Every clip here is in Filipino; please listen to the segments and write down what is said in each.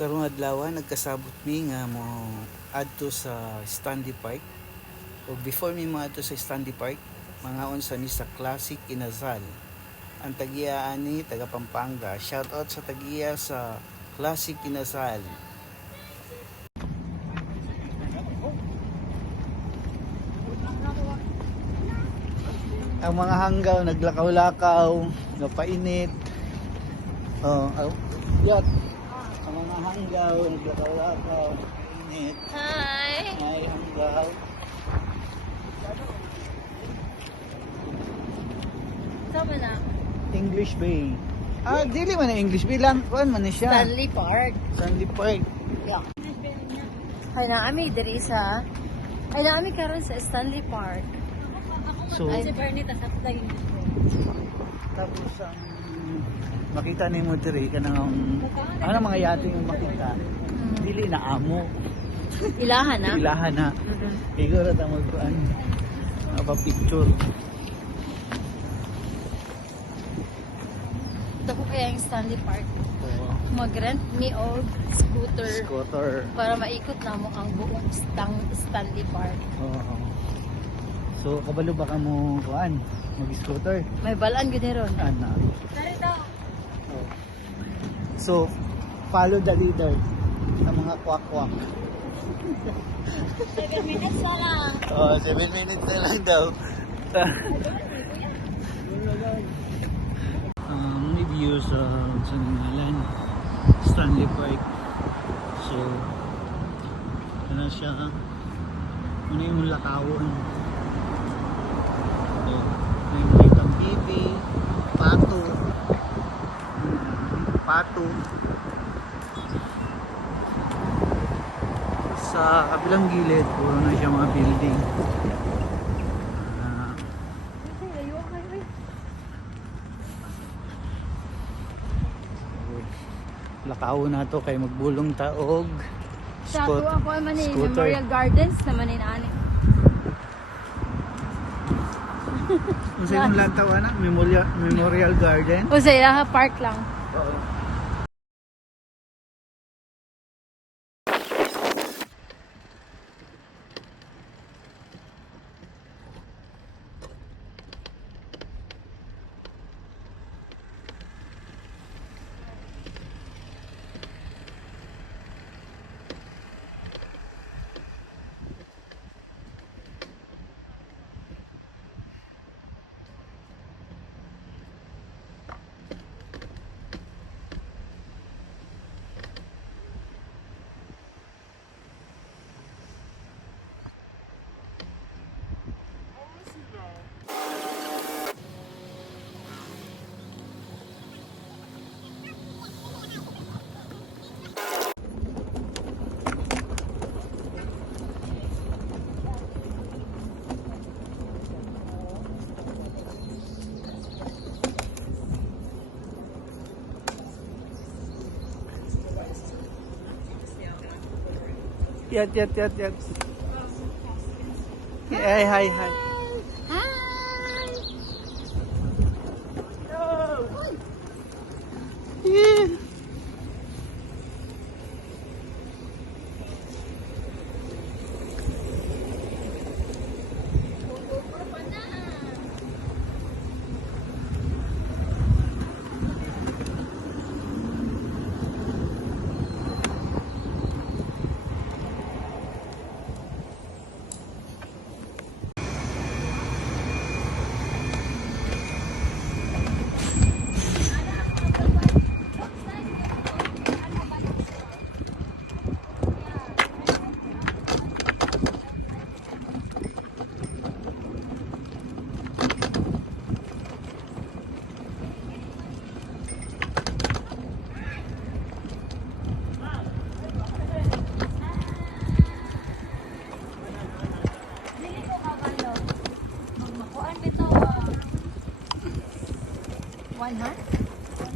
Karong adlaw nagkasabot mi nga mo adto sa Stanley Park. O before mi moadto sa Stanley Park, mangaon sa ni sa Classic Inasal. Ang tagiya ani taga Pampanga. Shout out sa tagiya sa Classic Inasal. Ang mga hanggaw naglakaw-lakaw, napainit. Yat. Ang mga hanggaw naglakaw-lakaw, napainit. Hi! Ay hanggaw. Sama na. English Bay. Dili man na English Bay lang. Kuan man na siya. Stanley Park. Stanley Park. Yeah. Ay naami diri sa ay naami karon sa Stanley Park. So, Ay si Bernie ta sa play. tapos ang makita ni mo diri kanang ano mga yate yung makita. Dili na amo. Ilahan na. Ilahan na. Siguro ta mo kuan. Apa picture. Ito ko kaya yung Stanley Park. Mag-rent me og scooter Scooter. para maikot na mo ang buong Stanley Park. Oo. So, kabalo ba ka mo kuan? Mag-scooter? May balaan gud ni ron. Ana. Dari daw. So, follow the leader sa mga kwak-kwak. 7 minutes na lang. 7 minutes na lang daw. May view sa ngalan Stanley Park. So, ano siya? Ano yung lakawon? So, may mga bibi, pato, sa kabilang gilid puro na siya mga building. Lakaw na to kay magbulong taog Sa ato ako man ni scooter. Memorial Gardens naman ni ani. Kung sa yung lantaw anak, Memorial Garden. O sa ilaha park lang. Yat. Hi. Hi. Yeah.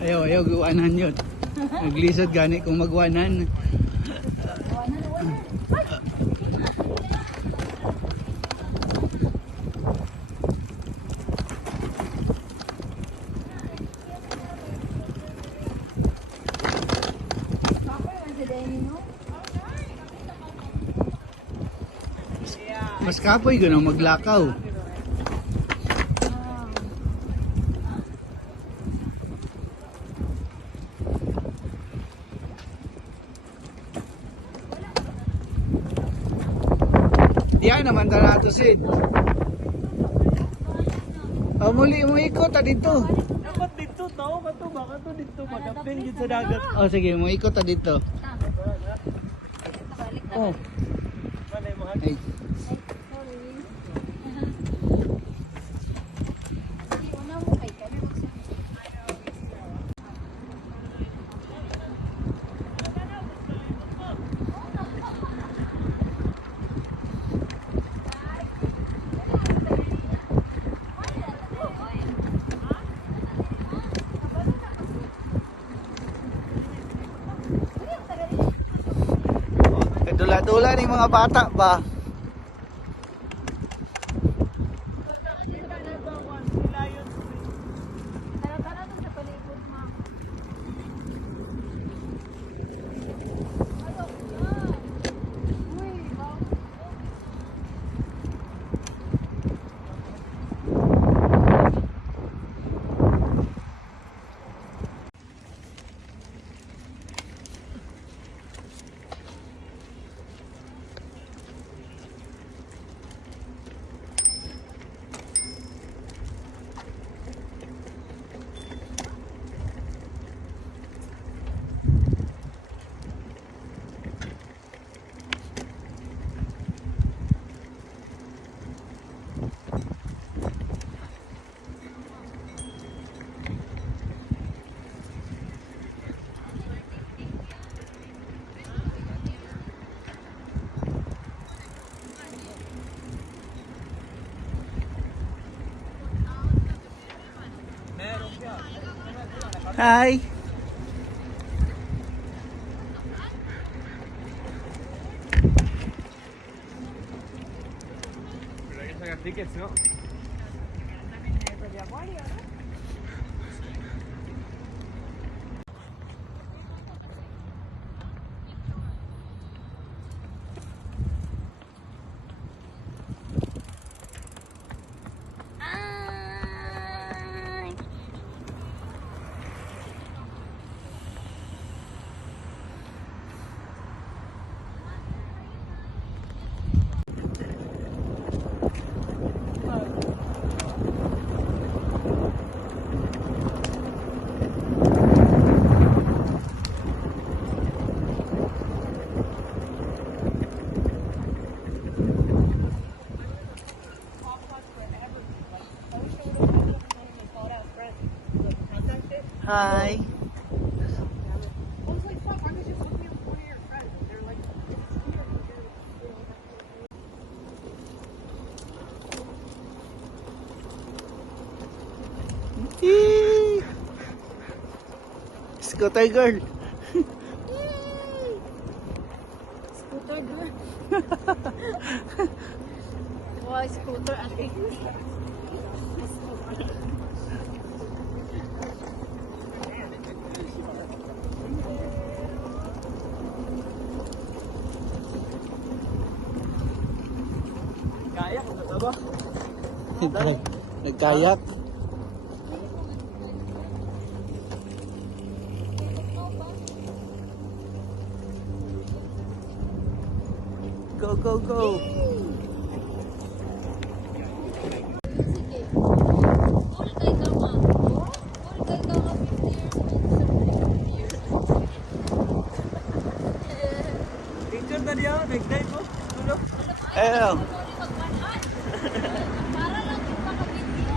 Ayaw guwanan yun. Naglisod gani kung magwanan. anyhow. Mas kapoy gano'ng maglakaw. Diyan naman ta nato Sid. Muli mo ikot dito. Dapat dito tao ka to baka to dito magapil gid sa dagat. Sige, mo ikot dito. Balik na. Oh. Manay mo Ay. Sorry. Sige, una mo kay kami Dula-dula ni mga bata ba? Tara-tara dun sa palibot mo. Uy, wow. Hi. tickets, no? Hi. Eee. Scooter girl. Scooter girl. Why scooter ate? Kaya ko na ba? Nagkayak. Go, go, go. Sige. All kay ka ma. All kay ka ma 50 years old. Picture na niya, nag-dive mo. Tulo. Eh, Para lang yung maka-video.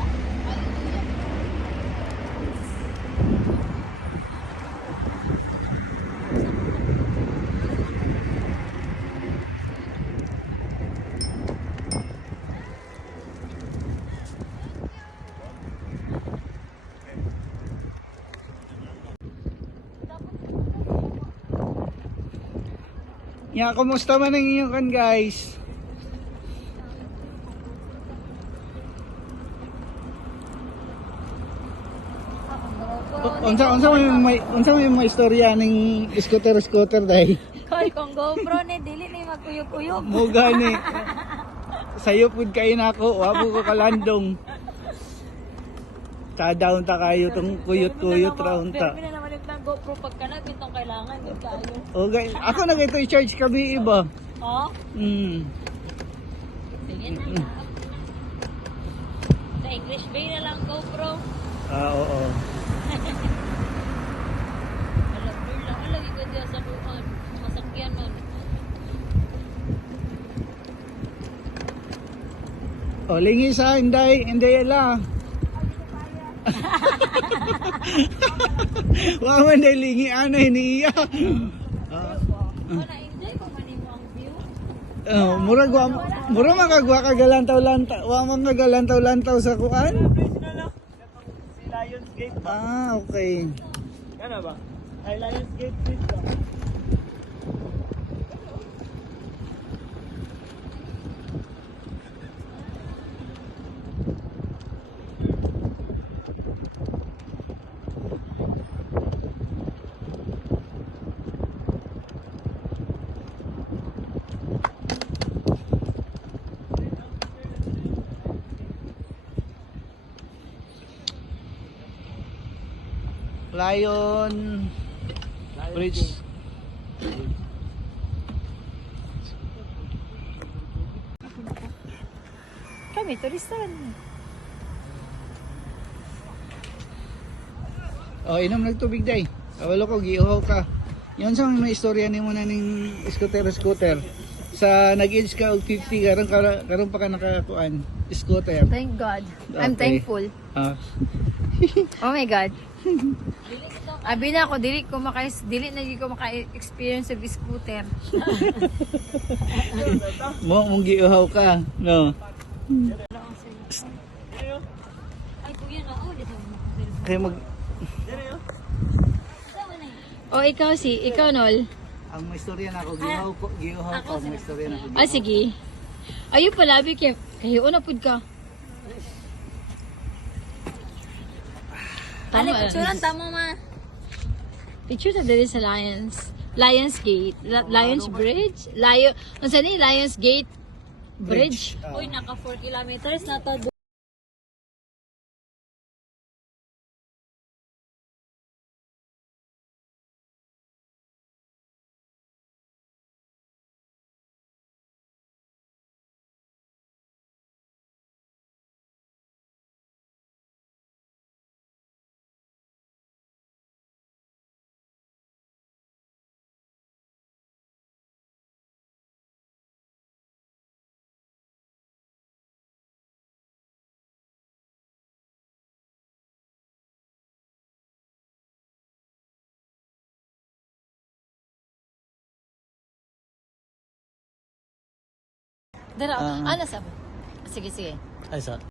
ya, kumusta man ang inyong kan guys? unsa may mga istorya ning scooter dai. Koy, kung GoPro ni, dili ni magkuyog-uyog. Mo gani. Sayo pud kay nako, wabo ko kalandong. Ta-down ta kayo tong kuyot-kuyot raon ta. Pero naman yung ng GoPro pagka bintong kailangan, yun kayo. Okay, ako na ito i-charge kabi iba. Oh? Sige na. Sa English Bay na lang GoPro. Oo. Alam, blur lang. Alam, ikaw diya sa buwan. Masakyan nun. O, lingi sa Inday ala. Wa man day lingi ano niya. Na-enjoy ko man mo ang view. Mura makagwa ka galantaw-lantaw. Wa man nga galantaw-lantaw sa kuan. Si Lionsgate. Okay. Ano ba? Ay, Lionsgate Bridge ba? Lion Bridge. Kami, turista rin. O, inom nagtubig day. Awalo ko, giuhaw ka. Yun sa mga istorya ni mo na ning scooter. Sa nag-age ka og 50, karon pa ka nakakuan scooter. Thank God. I'm Okay. thankful. Ah. Oh my God. Abi na ako, dili na ko maka-experience of scooter. Mong giuhaw ka, no? Ay, kuya na. Oh, dito mo. Kaya Oh, ikaw Nol. ang may istorya na ako, giuhaw ko, ang may istorya na ako. Ah, sige. Ayo palabi kayo na pud ka. Tama. Picturean tamo ma. Picture sa dili sa Lions Gate, Lions Bridge, unsa ni Lions Gate Bridge. Uy, naka 4 kilometers na to. Dara, ana sab. Sige. Ay, sa